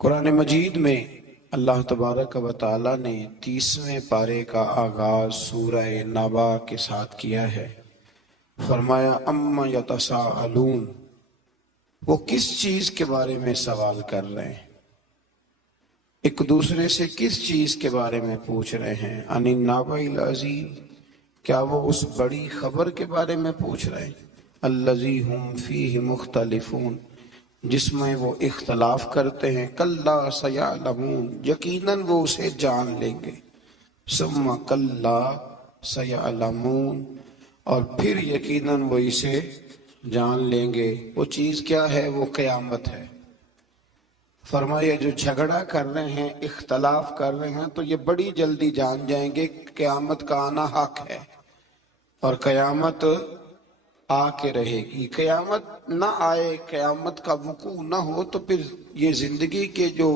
قرآن مجید میں اللہ تبارک و تعالی نے 30ویں پارے کا آغاز سورہ نبا کے ساتھ کیا ہے۔ فرمایا اما یتساءلون، وہ کس چیز کے بارے میں سوال کر رہے ہیں، ایک دوسرے سے کس چیز کے بارے میں پوچھ رہے ہیں؟ عن النبأ العظیم، کیا وہ اس بڑی خبر کے بارے میں پوچھ رہے ہیں؟ الذی ہم فیہ مختلفون، جس میں وہ اختلاف کرتے ہیں۔ کلا سیعلمون، یقیناً وہ اسے جان لیں گے۔ ثم کلا سیعلمون، اور پھر یقیناً وہ اسے جان لیں گے۔ وہ چیز کیا ہے؟ وہ قیامت ہے۔ فرمایا جو جھگڑا کر رہے ہیں، اختلاف کر رہے ہیں، تو یہ بڑی جلدی جان جائیں گے قیامت کا آنا حق ہے، اور قیامت آ کے رہے گی۔ قیامت نہ آئے، قیامت کا وقوع نہ ہو، تو پھر یہ زندگی کے جو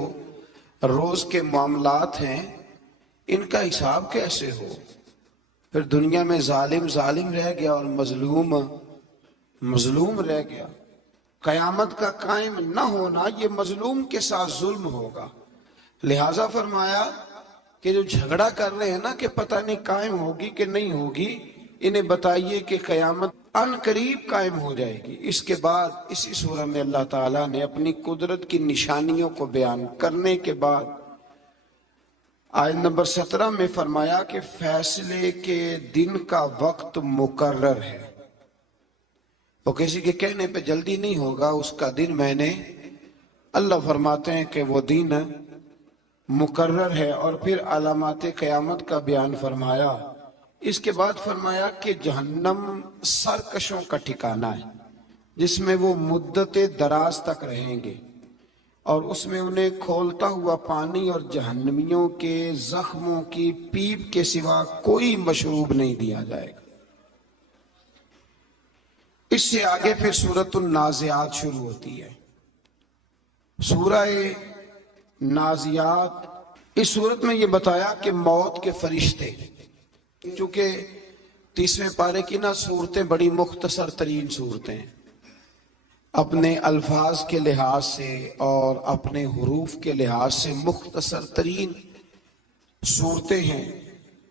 روز کے معاملات ہیں ان کا حساب کیسے ہو؟ پھر دنیا میں ظالم ظالم رہ گیا اور مظلوم مظلوم رہ گیا۔ قیامت کا قائم نہ ہونا یہ مظلوم کے ساتھ ظلم ہوگا۔ لہٰذا فرمایا کہ جو جھگڑا کر رہے ہیں نا کہ پتہ نہیں قائم ہوگی کہ نہیں ہوگی، انہیں بتائیے کہ قیامت ان قریب قائم ہو جائے گی۔ اس کے بعد اسی سورہ میں اللہ تعالیٰ نے اپنی قدرت کی نشانیوں کو بیان کرنے کے بعد آیت نمبر 17 میں فرمایا کہ فیصلے کے دن کا وقت مقرر ہے۔ وہ کسی کے کہنے پہ جلدی نہیں ہوگا، اس کا دن میں نے، اللہ فرماتے ہیں کہ وہ دن مقرر ہے۔ اور پھر علامات قیامت کا بیان فرمایا۔ اس کے بعد فرمایا کہ جہنم سرکشوں کا ٹھکانہ ہے، جس میں وہ مدت دراز تک رہیں گے، اور اس میں انہیں کھولتا ہوا پانی اور جہنمیوں کے زخموں کی پیپ کے سوا کوئی مشروب نہیں دیا جائے گا۔ اس سے آگے پھر سورۃ النازعات شروع ہوتی ہے۔ سورہ نازعات، اس سورت میں یہ بتایا کہ موت کے فرشتے، چونکہ 30ویں پارے کی نا صورتیں بڑی مختصر ترین صورتیں ہیں، اپنے الفاظ کے لحاظ سے اور اپنے حروف کے لحاظ سے مختصر ترین صورتیں ہیں۔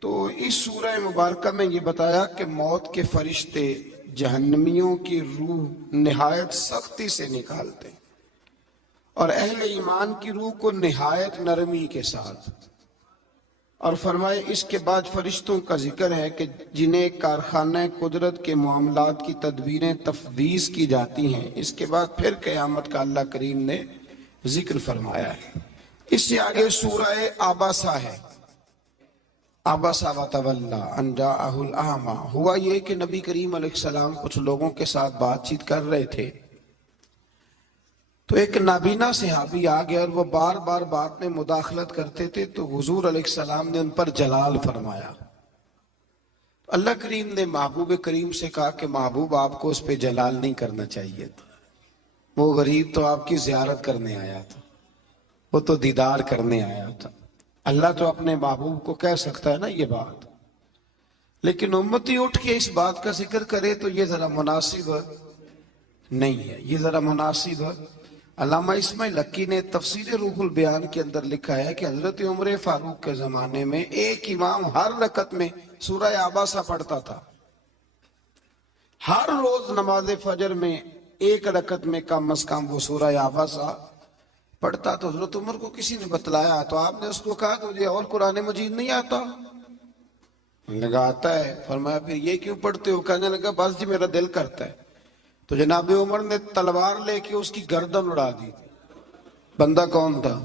تو اس سورہ مبارکہ میں یہ بتایا کہ موت کے فرشتے جہنمیوں کی روح نہایت سختی سے نکالتے ہیں، اور اہل ایمان کی روح کو نہایت نرمی کے ساتھ۔ اور فرمائے اس کے بعد فرشتوں کا ذکر ہے کہ جنہیں کارخانہ قدرت کے معاملات کی تدبیریں تفویض کی جاتی ہیں۔ اس کے بعد پھر قیامت کا اللہ کریم نے ذکر فرمایا ہے۔ اس سے آگے سورہ عبسہ ہے۔ عبسہ وتولی ان جاءہ الاعمی، ہوا یہ کہ نبی کریم علیہ السلام کچھ لوگوں کے ساتھ بات چیت کر رہے تھے، تو ایک نابینا صحابی آ گیا، اور وہ بار بار بات میں مداخلت کرتے تھے، تو حضور علیہ السلام نے ان پر جلال فرمایا۔ اللہ کریم نے محبوب کریم سے کہا کہ محبوب آپ کو اس پہ جلال نہیں کرنا چاہیے تھا، وہ غریب تو آپ کی زیارت کرنے آیا تھا، وہ تو دیدار کرنے آیا تھا۔ اللہ تو اپنے محبوب کو کہہ سکتا ہے نا یہ بات، لیکن امتی اٹھ کے اس بات کا ذکر کرے تو یہ ذرا مناسب نہیں ہے، یہ ذرا مناسب۔ علامہ اسماعیل حقی نے تفسیر روح البیان کے اندر لکھا ہے کہ حضرت عمر فاروق کے زمانے میں ایک امام ہر رکعت میں سورہ عبسہ پڑھتا تھا۔ ہر روز نماز فجر میں ایک رکعت میں کم از کم وہ سورہ عبسہ پڑھتا۔ تو حضرت عمر کو کسی نے بتلایا، تو آپ نے اس کو کہا تجھے اور قرآن مجید نہیں آتا؟ لگا آتا ہے۔ فرمایا پھر یہ کیوں پڑھتے ہو؟ کہنے لگا بس جی میرا دل کرتا ہے۔ تو جناب عمر نے تلوار لے کے اس کی گردن اڑا دی۔ بندہ کون تھا؟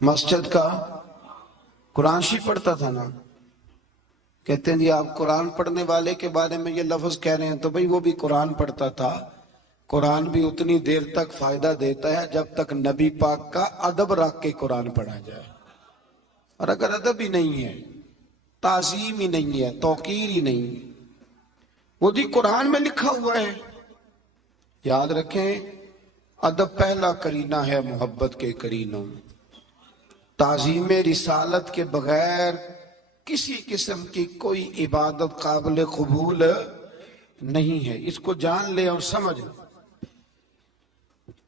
مسجد کا قرآن شریف پڑھتا تھا نا۔ کہتے ہیں جی آپ قرآن پڑھنے والے کے بارے میں یہ لفظ کہہ رہے ہیں، تو بھئی وہ بھی قرآن پڑھتا تھا۔ قرآن بھی اتنی دیر تک فائدہ دیتا ہے جب تک نبی پاک کا ادب رکھ کے قرآن پڑھا جائے، اور اگر ادب ہی نہیں ہے، تعظیم ہی نہیں ہے، توقیر ہی نہیں ہے، وہ بھی قرآن میں لکھا ہوا ہے۔ یاد رکھیں ادب پہلا کرینہ ہے محبت کے کرینوں میں۔ تعظیم رسالت کے بغیر کسی قسم کی کوئی عبادت قابل قبول نہیں ہے، اس کو جان لے اور سمجھ لے۔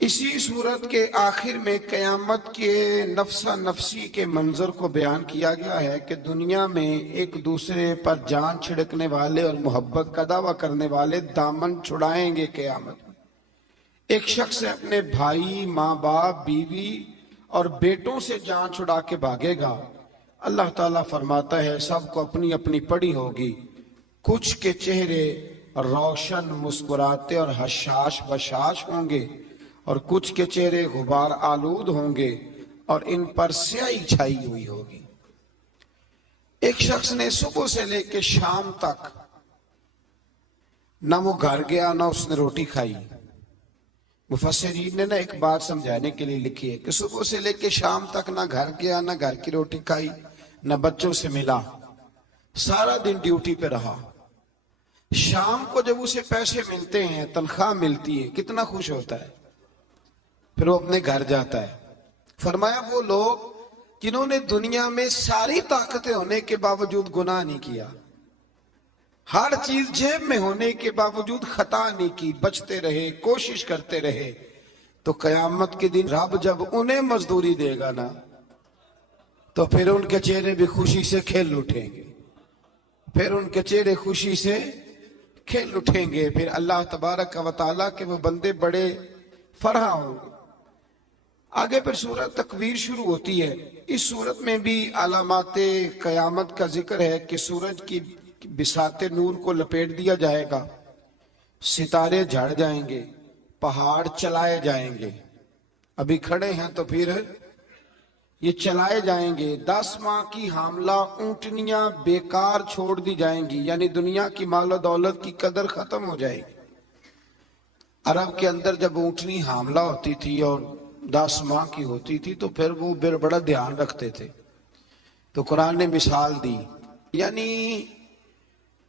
اسی صورت کے آخر میں قیامت کے نفسا نفسی کے منظر کو بیان کیا گیا ہے کہ دنیا میں ایک دوسرے پر جان چھڑکنے والے اور محبت کا دعویٰ کرنے والے دامن چھڑائیں گے قیامت میں۔ ایک شخص اپنے بھائی، ماں باپ، بیوی اور بیٹوں سے جان چھڑا کے بھاگے گا۔ اللہ تعالیٰ فرماتا ہے سب کو اپنی اپنی پڑی ہوگی، کچھ کے چہرے روشن، مسکراتے اور حشاش بشاش ہوں گے، اور کچھ کے چہرے غبار آلود ہوں گے اور ان پر سیاہی چھائی ہوئی ہوگی۔ ایک شخص نے صبح سے لے کے شام تک نہ وہ گھر گیا نہ اس نے روٹی کھائی۔ مفسرین نے ایک بات سمجھانے کے لیے لکھی ہے کہ صبح سے لے کے شام تک نہ گھر گیا، نہ گھر کی روٹی کھائی، نہ بچوں سے ملا، سارا دن ڈیوٹی پہ رہا۔ شام کو جب اسے پیسے ملتے ہیں، تنخواہ ملتی ہے، کتنا خوش ہوتا ہے، پھر وہ اپنے گھر جاتا ہے۔ فرمایا وہ لوگ جنہوں نے دنیا میں ساری طاقتیں ہونے کے باوجود گناہ نہیں کیا، ہر چیز جیب میں ہونے کے باوجود خطا نہیں کی، بچتے رہے، کوشش کرتے رہے، تو قیامت کے دن رب جب انہیں مزدوری دے گا نا، تو پھر ان کے چہرے بھی خوشی سے کھل اٹھیں گے، پھر ان کے چہرے خوشی سے کھل اٹھیں گے، پھر اللہ تبارک و تعالیٰ کے وہ بندے بڑے فرح ہوں گے۔ آگے پھر سورت تکویر شروع ہوتی ہے۔ اس سورت میں بھی علامات قیامت کا ذکر ہے کہ سورج کی بساط نور کو لپیٹ دیا جائے گا، ستارے جھڑ جائیں گے، پہاڑ چلائے جائیں گے، ابھی کھڑے ہیں تو پھر یہ چلائے جائیں گے۔ 10 ماہ کی حاملہ اونٹنیاں بیکار چھوڑ دی جائیں گی، یعنی دنیا کی مال و دولت کی قدر ختم ہو جائے گی۔ عرب کے اندر جب اونٹنی حاملہ ہوتی تھی اور 10 ماہ کی ہوتی تھی تو پھر وہ بڑا دھیان رکھتے تھے، تو قرآن نے مثال دی، یعنی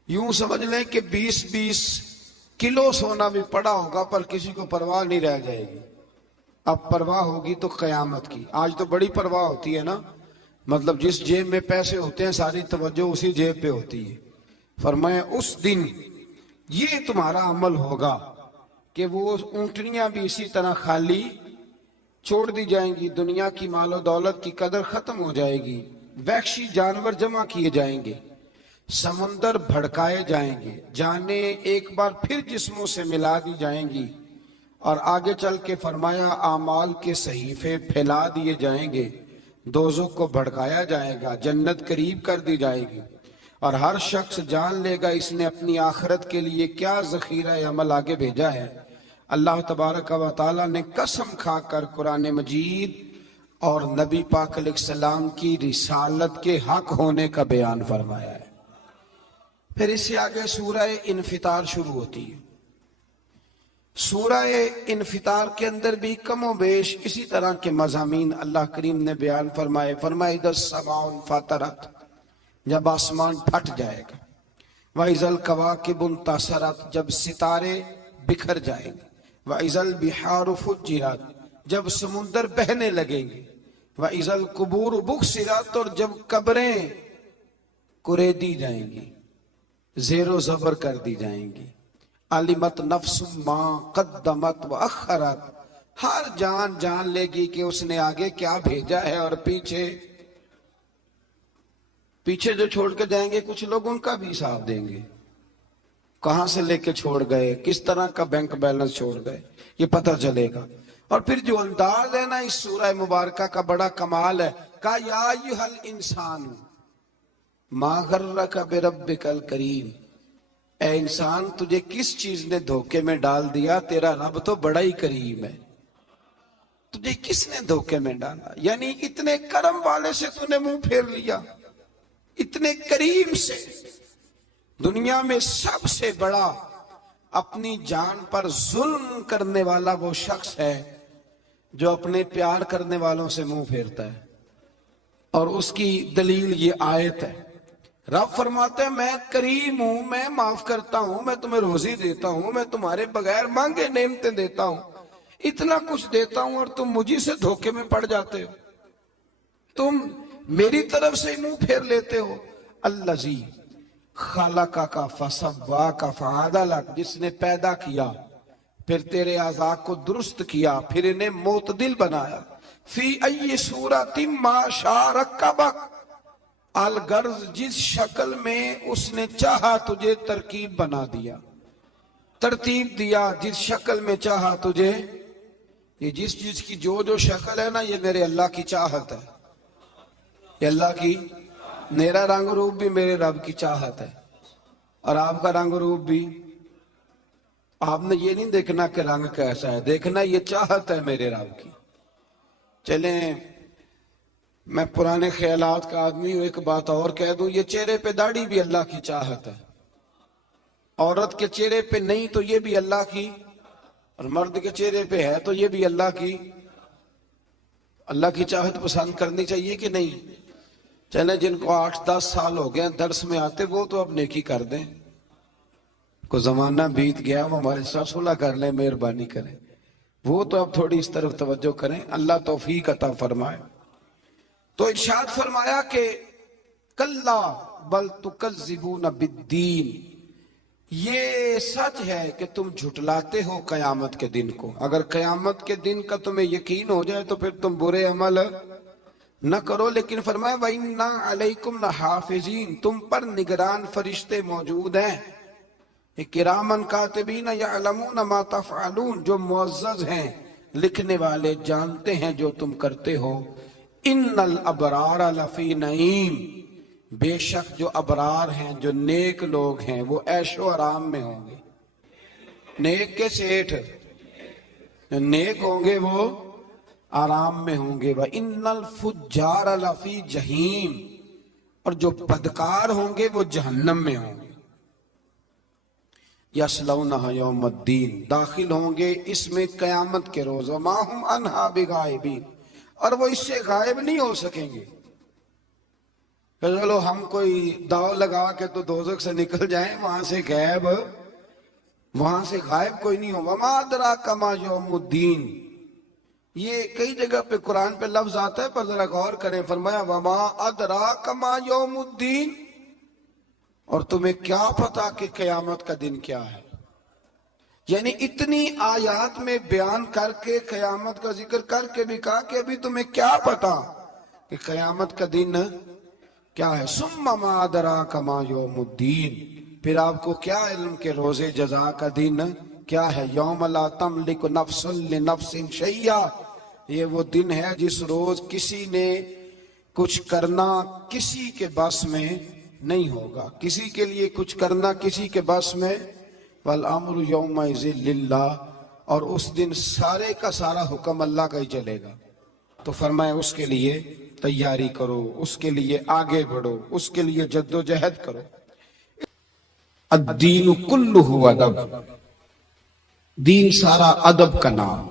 یوں سمجھ لیں کہ 20-20 کلو سونا بھی پڑا ہوگا پر کسی کو پرواہ نہیں رہ جائے گی۔ اب پرواہ ہوگی تو قیامت کی۔ آج تو بڑی پرواہ ہوتی ہے نا، مطلب جس جیب میں پیسے ہوتے ہیں ساری توجہ اسی جیب پہ ہوتی ہے۔ فرمایا اس دن یہ تمہارا عمل ہوگا کہ وہ اونٹنیاں بھی اسی طرح خالی چھوڑ دی جائیں گی، دنیا کی مال و دولت کی قدر ختم ہو جائے گی، وحشی جانور جمع کیے جائیں گے، سمندر بھڑکائے جائیں گے، جانیں ایک بار پھر جسموں سے ملا دی جائیں گی، اور آگے چل کے فرمایا اعمال کے صحیفے پھیلا دیے جائیں گے، دوزخ کو بھڑکایا جائے گا، جنت قریب کر دی جائے گی، اور ہر شخص جان لے گا اس نے اپنی آخرت کے لیے کیا ذخیرہ عمل آگے بھیجا ہے۔ اللہ تبارک و تعالیٰ نے قسم کھا کر قرآن مجید اور نبی پاک علیہ السلام کی رسالت کے حق ہونے کا بیان فرمایا ہے۔ پھر اس سے آگے سورہ انفطار شروع ہوتی ہے۔ سورہ انفطار کے اندر بھی کم و بیش اسی طرح کے مضامین اللہ کریم نے بیان فرمائے۔ فرمایا اذا السماء انفطرت، جب آسمان پھٹ جائے گا، وَإِذَا الْكَوَاكِبُ انتَثَرَتْ، جب ستارے بکھر جائیں گے، وَإِذَا الْبِحَارُ فُجِّرَتْ، جب سمندر بہنے لگیں گے، وَإِذَا الْقُبُورُ بُعْثِرَتْ، اور جب قبریں کریدی جائیں گی، زیر و زبر کر دی جائیں گی، عَلِمَتْ نَفْسٌ مَا قَدَّمَتْ وَأَخَّرَتْ، ہر جان جان لے گی کہ اس نے آگے کیا بھیجا ہے اور پیچھے جو چھوڑ کے جائیں گے کچھ لوگ ان کا بھی حساب دیں گے، کہاں سے لے کے چھوڑ گئے، کس طرح کا بینک بیلنس چھوڑ گئے، یہ پتہ چلے گا۔ اور پھر جو انداز ہے نا اس سورہ مبارکہ کا بڑا کمال ہے، کہا یا ایھا الانسان ما غرک بربک الکریم، اے انسان تجھے کس چیز نے دھوکے میں ڈال دیا، تیرا رب تو بڑا ہی کریم ہے، تجھے کس نے دھوکے میں ڈالا، یعنی اتنے کرم والے سے تو نے منہ پھیر لیا، اتنے کریم سے۔ دنیا میں سب سے بڑا اپنی جان پر ظلم کرنے والا وہ شخص ہے جو اپنے پیار کرنے والوں سے منہ پھیرتا ہے، اور اس کی دلیل یہ آیت ہے۔ رب فرماتے ہیں میں کریم ہوں، میں معاف کرتا ہوں، میں تمہیں روزی دیتا ہوں، میں تمہارے بغیر مانگے نعمتیں دیتا ہوں، اتنا کچھ دیتا ہوں، اور تم مجھے سے دھوکے میں پڑ جاتے ہو، تم میری طرف سے منہ پھیر لیتے ہو۔ الذی خلقک فسواک فعدلک، جس نے پیدا کیا پھر تیرے اعضاء کو درست کیا، پھر انہیں معتدل بنایا، فی ای صورت ما شاء رکبک، الغرض جس شکل میں اس نے چاہا تجھے ترکیب بنا دیا، ترتیب دیا، جس شکل میں چاہا تجھے. یہ جس چیز کی جو شکل ہے نا، یہ میرے اللہ کی چاہت ہے، یہ اللہ کی. میرا رنگ روپ بھی میرے رب کی چاہت ہے، اور آپ کا رنگ روپ بھی. آپ نے یہ نہیں دیکھنا کہ رنگ کیسا ہے، دیکھنا یہ چاہت ہے میرے رب کی. چلیں میں پرانے خیالات کا آدمی ہوں، ایک بات اور کہہ دوں، یہ چہرے پہ داڑھی بھی اللہ کی چاہت ہے. عورت کے چہرے پہ نہیں تو یہ بھی اللہ کی، اور مرد کے چہرے پہ ہے تو یہ بھی اللہ کی. اللہ کی چاہت پسند کرنی چاہیے کہ نہیں؟ چلیں جن کو 8-10 سال ہو گئے درس میں آتے، وہ تو اب نیکی کر دیں. کو زمانہ بیت گیا، وہ ہمارے ساتھ صلح کر لیں، مہربانی کریں. وہ تو اب تھوڑی اس طرف توجہ کریں، اللہ توفیق عطا فرمائے. تو ارشاد فرمایا کہ کلا بل تکذبون بالدین، یہ سچ ہے کہ تم جھٹلاتے ہو قیامت کے دن کو. اگر قیامت کے دن کا تمہیں یقین ہو جائے تو پھر تم برے عمل نہ کرو. لیکن فرمایا وَإِنَّا عَلَيْكُمْ لَحَافِظِينَ، تم پر نگران فرشتے موجود ہیں، کرامن کاتبین یعلمون ما تفعلون، جو معزز ہیں، لکھنے والے، جانتے ہیں جو تم کرتے ہو. ان الابرار لفی نعیم، بے شک جو ابرار ہیں، جو نیک لوگ ہیں، وہ عیش و آرام میں ہوں گے. نیک کے سیٹھ جو نیک ہوں گے وہ آرام میں ہوں گے. وَإِنَّ الْفُجَّارَ لَفِي جَحِيمٍ، اور جو بدکار ہوں گے وہ جہنم میں ہوں گے. یصلونہا یوم الدین، داخل ہوں گے اس میں قیامت کے روز. وما ہم عنہا بغائبین، اور وہ اس سے غائب نہیں ہو سکیں گے. چلو ہم کوئی داؤ لگا کے تو دوزخ سے نکل جائیں، وہاں سے غائب، وہاں سے غائب کوئی نہیں ہو. وما ادراک ما یوم الدین، یہ کئی جگہ پہ قرآن پہ لفظ آتا ہے، پر ذرا غور کریں. فرمایا وما ادراک ما یوم الدین، اور تمہیں کیا پتا کہ قیامت کا دن کیا ہے. یعنی اتنی آیات میں بیان کر کے قیامت کا ذکر کر کے بھی کہا کہ ابھی تمہیں کیا پتا کہ قیامت کا دن کیا ہے. ثم ما ادراک ما یوم الدین، پھر آپ کو کیا علم کہ روز جزا کا دن کیا ہے. یوم لا تملک نفس لنفس شیئا، یہ وہ دن ہے جس روز کسی نے کچھ کرنا کسی کے بس میں نہیں ہوگا، کسی کے لیے کچھ کرنا کسی کے بس میں. والامر یومئذ للہ، اور اس دن سارے کا سارا حکم اللہ کا ہی چلے گا. تو فرمایا اس کے لیے تیاری کرو، اس کے لیے آگے بڑھو، اس کے لیے جد و جہد کرو. الدین کلہ ادب، دین سارا ادب کا نام.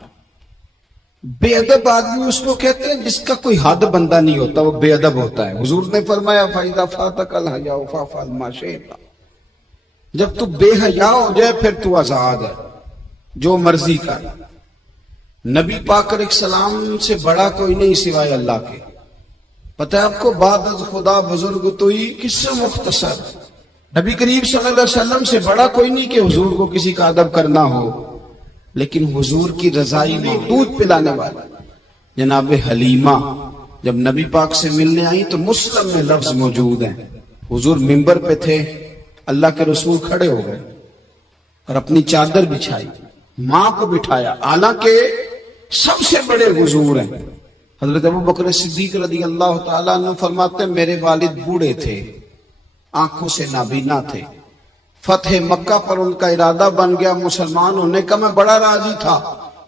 بے ادب آدمی اس کو کہتے ہیں جس کا کوئی حد بندہ نہیں ہوتا، وہ بے ادب ہوتا ہے. حضور نے فرمایا فَإِذَا فَاتَكَ الْحَيَاءُ فَافْعَلْ مَا شِئْتَ، جب تو بے حیا ہو جائے پھر تو آزاد ہے، جو مرضی کر. نبی پاک علیہ السلام سے بڑا کوئی نہیں سوائے اللہ کے. پتہ ہے آپ کو، بعد از خدا بزرگ تو ہی کس سے مختصر. نبی کریم صلی اللہ علیہ وسلم سے بڑا کوئی نہیں کہ حضور کو کسی کا ادب کرنا ہو. لیکن حضور کی رضائی میں دودھ پلانے والا جناب حلیمہ جب نبی پاک سے ملنے آئی تو مسلم میں لفظ موجود ہیں. حضور منبر پہ تھے، اللہ کے رسول کھڑے ہو گئے اور اپنی چادر بچھائی، ماں کو بٹھایا، حالانکہ سب سے بڑے حضور ہیں. حضرت ابوبکر صدیق رضی اللہ تعالیٰ عنہ فرماتے ہیں میرے والد بوڑھے تھے، آنکھوں سے نابینا تھے. فتح مکہ پر ان کا ارادہ بن گیا مسلمان ہونے کا. میں بڑا راضی تھا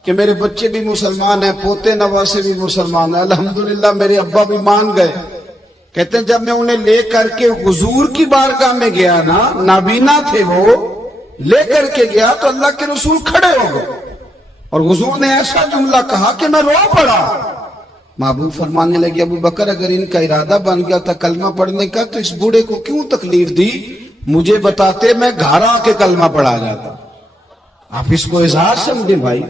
کہ میرے بچے بھی مسلمان ہیں، پوتے نواسے بھی مسلمان ہیں. الحمدللہ میرے ابا بھی مان گئے. کہتے ہیں جب میں انہیں لے کر کے حضور کی بارگاہ میں گیا نا، نابینا تھے وہ، لے کر کے گیا تو اللہ کے رسول کھڑے ہو گئے اور حضور نے ایسا جملہ کہا کہ میں رو پڑا. محبوب فرمانے لگے ابو بکر اگر ان کا ارادہ بن گیا تھا کلمہ پڑھنے کا تو اس بوڑھے کو کیوں تکلیف دی؟ مجھے بتاتے میں گھر آ کے کلمہ پڑھا جاتا. آپ اس کو اعزاز سمجھیں بھائی.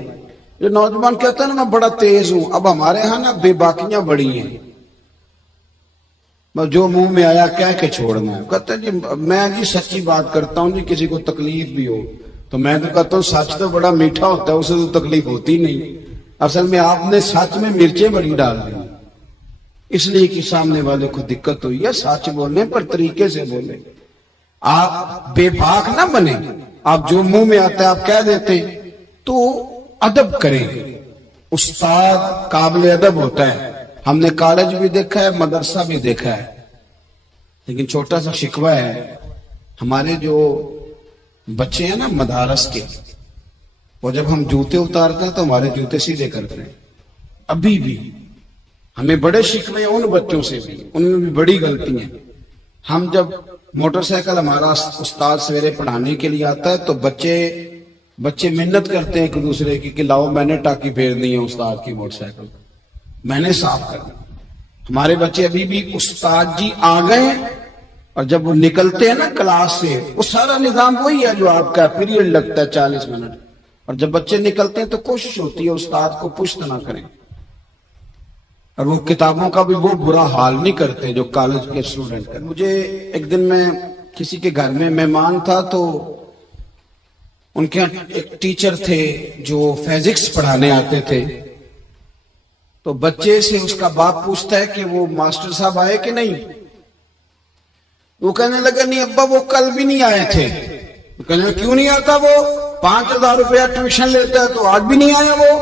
جو نوجوان کہتا ہے نا میں بڑا تیز ہوں، اب ہمارے ہاں نا بے باکیاں بڑی ہیں، جو منہ میں آیا کہہ کے چھوڑنا ہے. کہتے ہیں جی میں جی سچی بات کرتا ہوں جی، کسی کو تکلیف بھی ہو تو میں تو کہتا ہوں سچ تو بڑا میٹھا ہوتا ہے، اسے تو تکلیف ہوتی نہیں۔ اصل میں آپ نے سچ میں مرچیں بڑی ڈال دی، اس لیے کہ سامنے والے کو دقت ہوئی ہے۔ سچ بولنے پر طریقے سے بولیں، آپ بے باک نہ بنیں، آپ جو منہ میں آتا ہے آپ کہہ دیتے، تو ادب کریں۔ استاد قابل ادب ہوتا ہے، ہم نے کالج بھی دیکھا ہے، مدرسہ بھی دیکھا ہے، لیکن چھوٹا سا شکوہ ہے، ہمارے جو بچے ہیں نا مدارس کے، وہ جب ہم جوتے اتارتے ہیں تو ہمارے جوتے سیدھے کرتے ہیں۔ ابھی بھی ہمیں بڑے شکوے ہیں ان بچوں سے بھی، ان میں بھی بڑی غلطی ہیں۔ ہم جب موٹر سائیکل ہمارا استاد سویرے پڑھانے کے لیے آتا ہے تو بچے محنت کرتے ہیں ایک دوسرے کی کہ لاؤ میں نے ٹاکی پھیرنی ہے استاد کی موٹر سائیکل، میں نے صاف کرنا۔ ہمارے بچے ابھی بھی استاد جی آ گئے، اور جب وہ نکلتے ہیں نا کلاس سے، وہ سارا نظام وہی ہے جو آپ کا پیریڈ لگتا ہے 40 منٹ، اور جب بچے نکلتے ہیں تو کوشش ہوتی ہے استاد کو پشت نہ کریں، اور وہ کتابوں کا بھی وہ برا حال نہیں کرتے جو کالج کے اسٹوڈنٹ کرتے۔ مجھے ایک دن میں کسی کے گھر میں مہمان تھا، تو ان کے ایک ٹیچر تھے جو فزکس پڑھانے آتے تھے، تو بچے سے اس کا باپ پوچھتا ہے کہ وہ ماسٹر صاحب آئے کہ نہیں؟ وہ کہنے لگا نہیں ابا وہ کل بھی نہیں آئے تھے۔ وہ کہنے لگا کیوں نہیں آتا؟ وہ 5,000 روپیہ ٹیوشن لیتا ہے تو آج بھی نہیں آیا وہ۔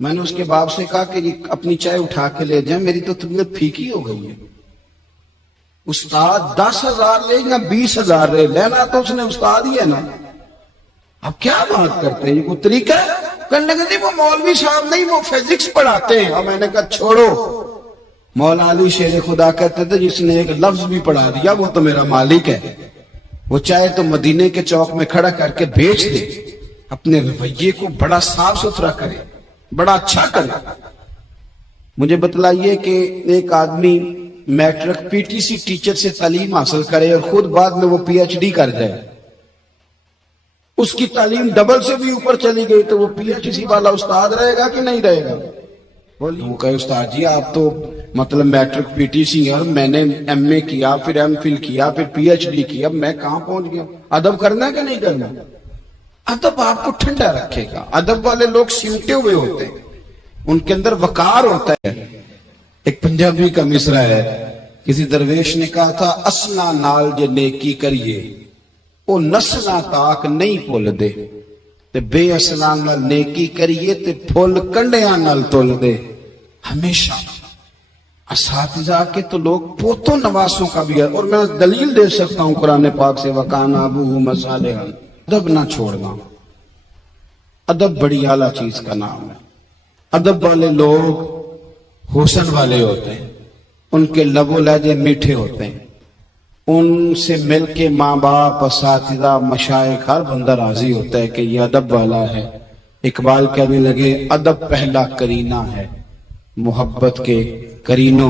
میں نے اس کے باپ سے کہا کہ اپنی چائے اٹھا کے لے جائیں، میری تو طبیعت پھیکی ہو گئی ہے۔ استاد 10,000 لے یا 20,000 لے، لینا تو اس نے استاد ہی ہے نا، اب کیا بات کرتے ہیں؟ یہ کوئی طریقہ ہے؟ کہنے لگا نہیں وہ مولوی صاحب نہیں، وہ فزکس پڑھاتے ہیں۔ اور میں نے کہا چھوڑو، مولا علی شیر خدا کہتے تھے جس نے ایک لفظ بھی پڑھا دیا وہ تو میرا مالک ہے، وہ چاہے تو مدینے کے چوک میں کھڑا کر کے بیچ دے، اپنے رویے کو بڑا صاف ستھرا کرے، بڑا اچھا کرے۔ مجھے بتلائیے کہ ایک آدمی matric P T C teacher سے تعلیم حاصل کرے اور خود بعد میں وہ پی ایچ ڈی کر جائے، اس کی تعلیم ڈبل سے بھی اوپر چلی گئی، تو وہ پی ایچ ڈی والا استاد رہے گا کہ نہیں رہے گا؟ وہ کہے استاد جی آپ تو مطلب میٹرک پی ٹی سی اور میں نے ایم اے کیا، پھر ایم فل کیا، پھر پی ایچ ڈی کیا، میں کہاں پہنچ گیا؟ ادب کرنا ہے کہ نہیں کرنا؟ ادب آپ کو ٹھنڈا رکھے گا۔ ادب والے لوگ سمٹے ہوئے ہوتے ہیں، ان کے اندر وقار ہوتا ہے۔ ایک پنجابی کا مصرع ہے، کسی درویش نے کہا تھا اسنا نال جے نیکی کریے او نسنا تاک نہیں پھول دے، تے بے اسنا نال نیکی کریے تے پھول کنڈیاں نال تول دے۔ ہمیشہ اساتذہ کے تو لوگ پوتوں نواسوں کا بھی ہے، اور میں دلیل دے سکتا ہوں قرآن پاک سے، وَكَانَ أَبُوهُمَا صَالِحًا۔ ادب نہ چھوڑنا، ادب بڑی اعلیٰ چیز کا نام ہے۔ ادب والے لوگ حسن والے ہوتے ہیں، ان کے لب و لہجے میٹھے ہوتے ہیں، ان سے مل کے ماں باپ، اساتذہ، مشائخ، ہر بندہ راضی ہوتا ہے کہ یہ ادب والا ہے۔ اقبال کہنے لگے ادب پہلا کرینہ ہے، محبت کے کرینوں